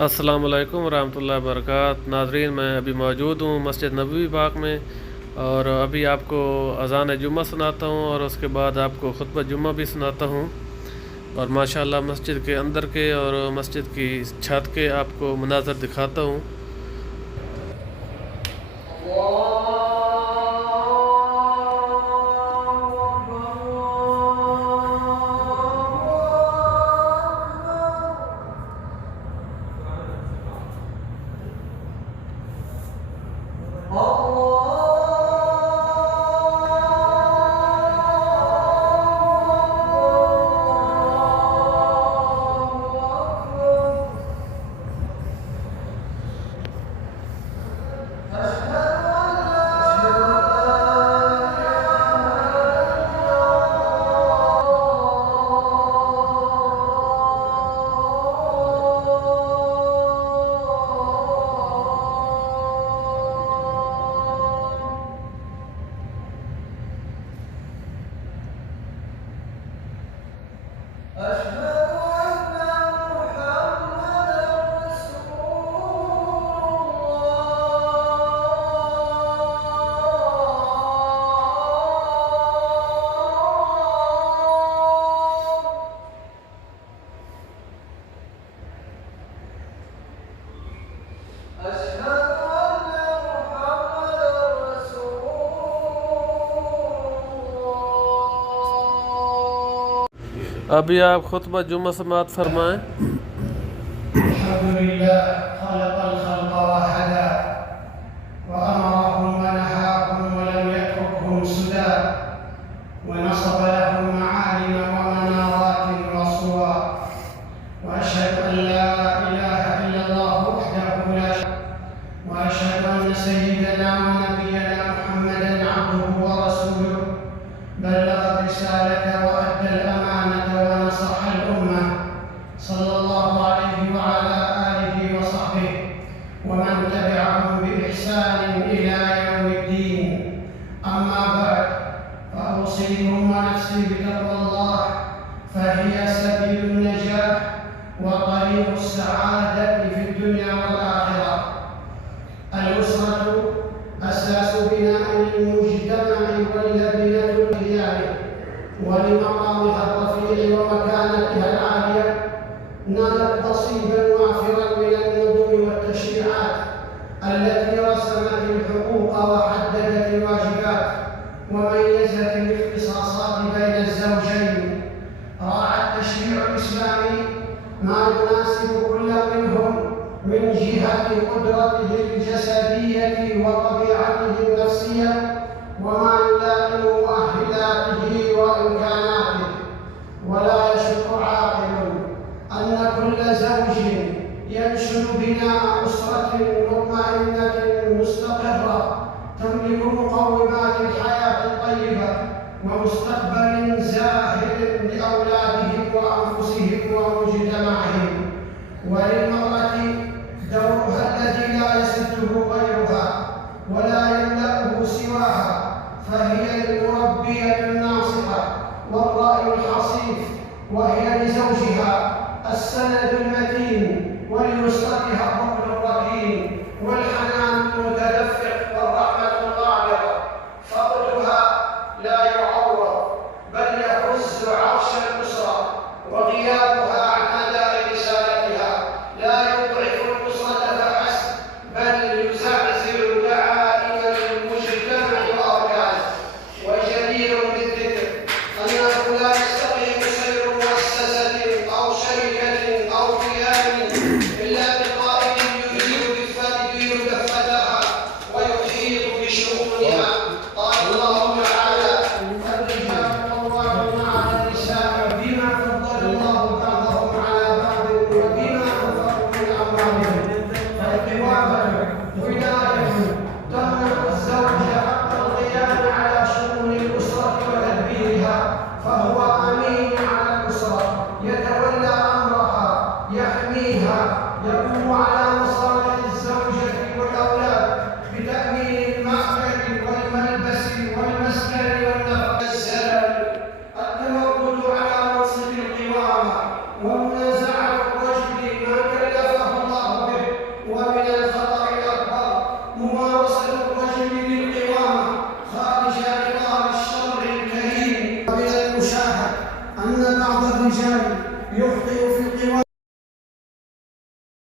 अस्सलाम वालेकुम रहमतुल्लाहि व बरकातहू। नाज़रीन, मैं अभी मौजूद हूँ मस्जिद नबवी पाक में और अभी आपको अज़ान जुम्मा सुनाता हूँ और उसके बाद आपको खुतबा जुम्मा भी सुनाता हूँ। और माशाअल्लाह मस्जिद के अंदर के और मस्जिद की छत के आपको मनाज़र दिखाता हूँ। अभी आप खुतबा जुम्मा समात फरमाएँ। अल्हम्दुलिल्लाह खलक़ल खल्क़ वहदा व अमरहुम व नहाहुम व lam yatrukहुम सुदा व नसब लहुम मआलिम व मनाराtin व सुवा व अशहदु अन ला इलाहा इल्लल्लाह वहदहु ला व अशहदु anna sayyidana व नबिyyana मुहम्मदन अब्दुहु व रसूलुहु बल्लग़ रिसालata व अद्दा al-amanata व नसहा al-ummah सल्लल्लाहु अलैहि व अला आलिहि व सहबिहि व मन तबिअहुम बि इहसान इला यौमिद्दीन। अम्मा बअद फअऊसीकुम व नफ्सी बितक़वल्लाह फहिय सबीलुन नजाह व तरीक़ुस सआदति फिद दुन्या वल आखिरह। الأسرة أساس بناء المجتمع واللبنة لديانه ولمقامها الرفيع ومكانتها العالية نالت نصيبا وافرا من النظم والتشريعات التي رسمت الحقوق وحددت الواجبات وميزت الاختصاصات بين الزوجين. راعى التشريع الإسلامي ما يناسب كل منهم من جهة قدرته الجسدية وطبيعته النفسية وما يلائم مؤهلاته وإمكاناته. ولا يشك عاقل أن كل زوج ينشد بناء أسرة مطمئنة مستقرة تملك مقومات الحياة الطيبة ومستقبل زاهر لأولادهم وأنفسهم ومجتمعهم. وللمرأة دورها الذي لا يسده غيرها ولا يملأه سواها، فهي المربية الناصحة والرأي الحصيف، وهي لزوجها السند المتين ولأسرتها الركن الركين والحنان المتدفق والرحمة الغامرة. فقدها لا يعوض بل يهز عرش الأسرة، وغيابها عن أداء رسالتها لا يضعف الأسرة فحسب بل يزعزع دعائم المجتمع وأركانه. وجدير بالذكر أنه لا يستقيم سير مؤسسة أو شركة أو كيان إلا بقائد يدير دفتها ويحيط بشؤونها. قال الله تعالى: الرجال قوامون على النساء بما فضل الله بعضهم على بعض وبما أنفقوا من أموالهم. فالقوامة ولاية تمنح الزوج حق القيام على شؤون الأسرة وتدبيرها، فهو أمين على الأسرة يتولى أمرها يحميها، يقوم على مصالح الزوجة والأولاد بتأمين المأكل والملبس والمسكن والنفقة. التمرد على منصب القوامة ومنازعة الرجل ما كلفه الله الرجال يخطئ في القراءة